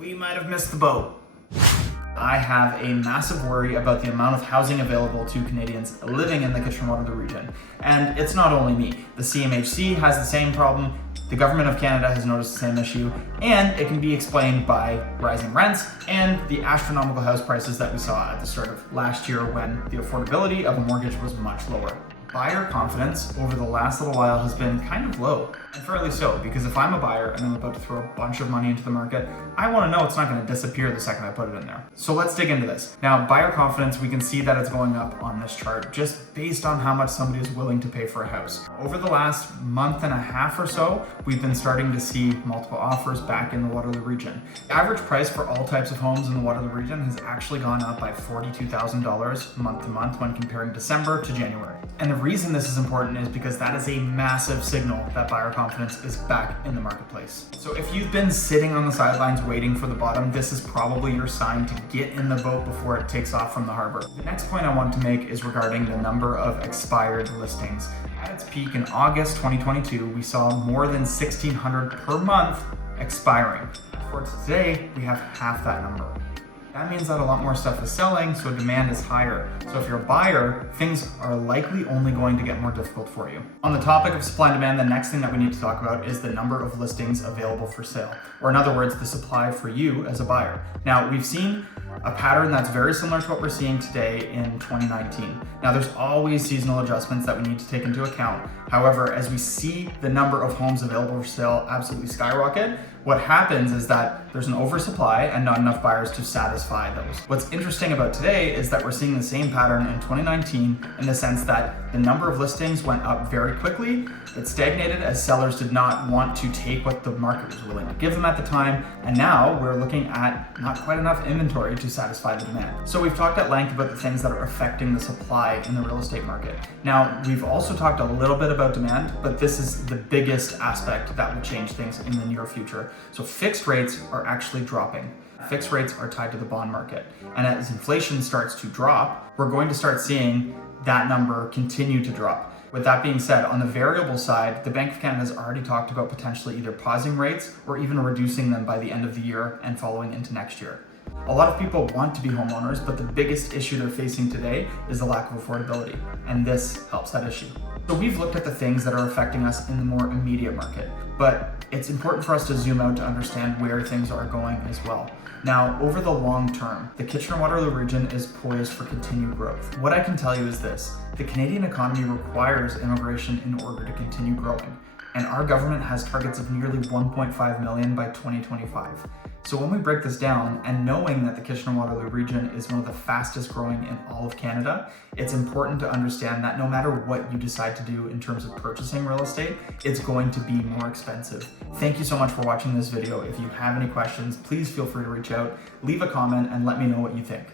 We might have missed the boat. I have a massive worry about the amount of housing available to Canadians living in the Kitchener-Waterloo region. And it's not only me. The CMHC has the same problem, the Government of Canada has noticed the same issue, and it can be explained by rising rents and the astronomical house prices that we saw at the start of last year when the affordability of a mortgage was much lower. Buyer confidence over the last little while has been kind of low, and fairly so, because if I'm a buyer and I'm about to throw a bunch of money into the market, I want to know it's not going to disappear the second I put it in there. So let's dig into this. Now, buyer confidence, we can see that it's going up on this chart just based on how much somebody is willing to pay for a house. Over the last month and a half or so, we've been starting to see multiple offers back in the Waterloo region. The average price for all types of homes in the Waterloo region has actually gone up by $42,000 month to month when comparing December to January. And the reason this is important is because that is a massive signal that buyer confidence is back in the marketplace. So if you've been sitting on the sidelines waiting for the bottom, this is probably your sign to get in the boat before it takes off from the harbor. The next point I want to make is regarding the number of expired listings. At its peak in August 2022, we saw more than 1,600 per month expiring. For today, we have half that number. That means that a lot more stuff is selling, so demand is higher. So if you're a buyer, things are likely only going to get more difficult for you. On the topic of supply and demand, the next thing that we need to talk about is the number of listings available for sale, or in other words, the supply for you as a buyer. Now, we've seen a pattern that's very similar to what we're seeing today in 2019. Now, there's always seasonal adjustments that we need to take into account. However, as we see the number of homes available for sale absolutely skyrocket, what happens is that there's an oversupply and not enough buyers to satisfy those. What's interesting about today is that we're seeing the same pattern in 2019 in the sense that the number of listings went up very quickly. It stagnated as sellers did not want to take what the market was willing to give them at the time. And now we're looking at not quite enough inventory to satisfy the demand. So we've talked at length about the things that are affecting the supply in the real estate market. Now, we've also talked a little bit about demand, but this is the biggest aspect that will change things in the near future. So fixed rates are actually dropping. Fixed rates are tied to the bond market. And as inflation starts to drop, we're going to start seeing that number continue to drop. With that being said, on the variable side, the Bank of Canada has already talked about potentially either pausing rates or even reducing them by the end of the year and following into next year. A lot of people want to be homeowners, but the biggest issue they're facing today is the lack of affordability, and this helps that issue. So we've looked at the things that are affecting us in the more immediate market, but it's important for us to zoom out to understand where things are going as well. Now, over the long term, the Kitchener-Waterloo region is poised for continued growth. What I can tell you is this: the Canadian economy requires immigration in order to continue growing, and our government has targets of nearly 1.5 million by 2025. So when we break this down, and knowing that the Kitchener-Waterloo region is one of the fastest growing in all of Canada, it's important to understand that no matter what you decide to do in terms of purchasing real estate, it's going to be more expensive. Thank you so much for watching this video. If you have any questions, please feel free to reach out, leave a comment, and let me know what you think.